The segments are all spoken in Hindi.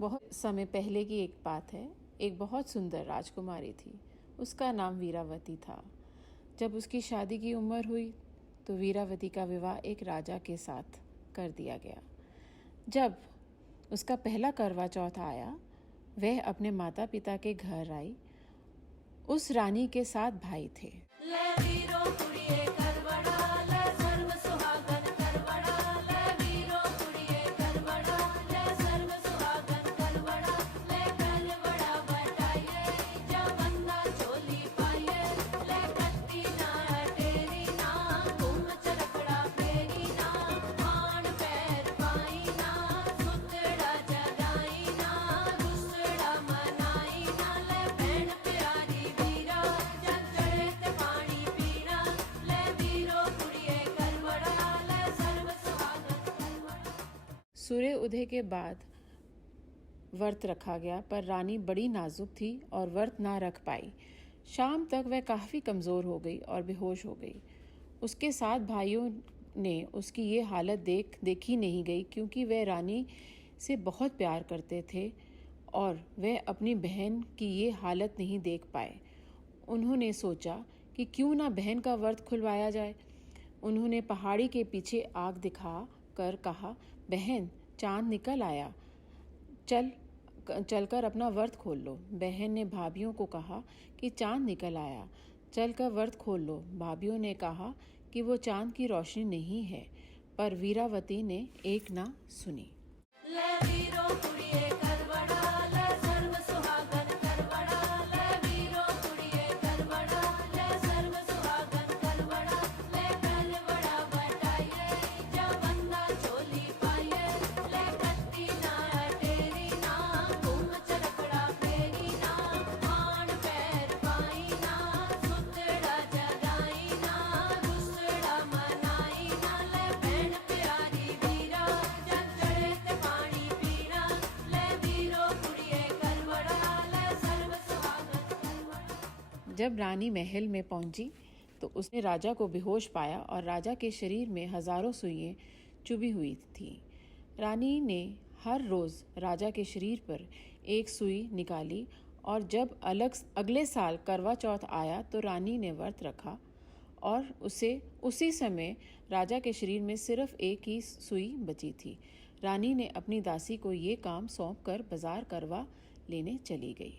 बहुत समय पहले की एक बात है। एक बहुत सुंदर राजकुमारी थी। उसका नाम वीरावती था। जब उसकी शादी की उम्र हुई तो वीरावती का विवाह एक राजा के साथ कर दिया गया। जब उसका पहला करवा चौथ आया, वह अपने माता पिता के घर आई। उस रानी के 7 भाई थे। सूर्य उदय के बाद व्रत रखा गया, पर रानी बड़ी नाजुक थी और व्रत ना रख पाई। शाम तक वह काफ़ी कमज़ोर हो गई और बेहोश हो गई। उसके 7 भाइयों ने उसकी ये हालत देखी नहीं गई, क्योंकि वह रानी से बहुत प्यार करते थे और वह अपनी बहन की ये हालत नहीं देख पाए। उन्होंने सोचा कि क्यों ना बहन का व्रत खुलवाया जाए। उन्होंने पहाड़ी के पीछे आग दिखा कर कहा, बहन, चांद निकल आया, चलकर अपना व्रत खोल लो। बहन ने भाभियों को कहा कि चांद निकल आया, चलकर व्रत खोल लो। भाभियों ने कहा कि वो चांद की रोशनी नहीं है, पर वीरावती ने एक ना सुनी। जब रानी महल में पहुंची तो उसने राजा को बेहोश पाया और राजा के शरीर में हजारों सुइयां चुभी हुई थी। रानी ने हर रोज़ राजा के शरीर पर एक सुई निकाली और जब अगले साल करवा चौथ आया तो रानी ने व्रत रखा और उसी समय राजा के शरीर में सिर्फ एक ही सुई बची थी। रानी ने अपनी दासी को ये काम सौंप कर बाजार करवा लेने चली गई।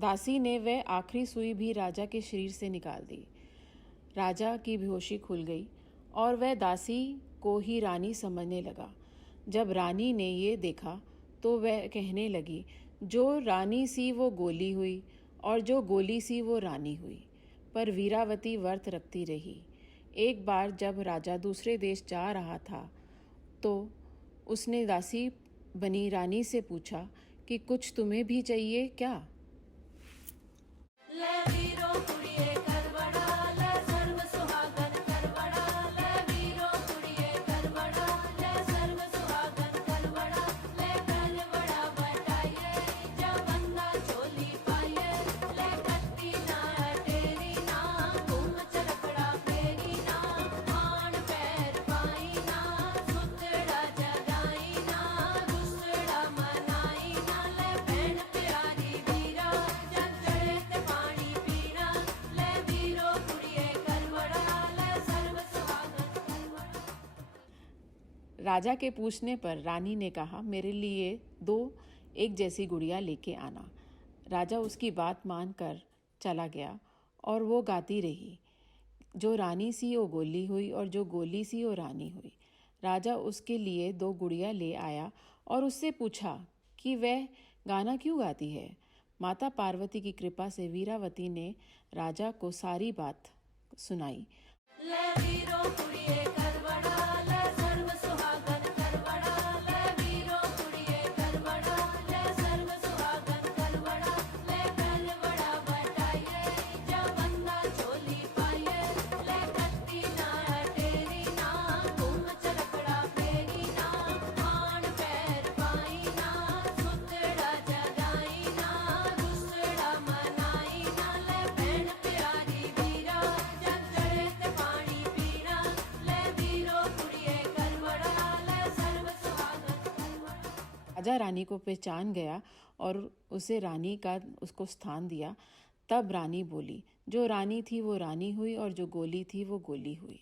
दासी ने वह आखिरी सुई भी राजा के शरीर से निकाल दी। राजा की बेहोशी खुल गई और वह दासी को ही रानी समझने लगा। जब रानी ने ये देखा तो वह कहने लगी, जो रानी सी वो गोली हुई और जो गोली सी वो रानी हुई। पर वीरावती व्रत रखती रही। एक बार जब राजा दूसरे देश जा रहा था तो उसने दासी बनी रानी से पूछा कि कुछ तुम्हें भी चाहिए क्या? राजा के पूछने पर रानी ने कहा, मेरे लिए 2 एक जैसी गुड़िया लेके आना। राजा उसकी बात मानकर चला गया और वो गाती रही, जो रानी सी वो गोली हुई और जो गोली सी वो रानी हुई। राजा उसके लिए 2 गुड़िया ले आया और उससे पूछा कि वह गाना क्यों गाती है। माता पार्वती की कृपा से वीरावती ने राजा को सारी बात सुनाई। राजा रानी को पहचान गया और उसे रानी का उसको स्थान दिया। तब रानी बोली, जो रानी थी वो रानी हुई और जो गोली थी वो गोली हुई।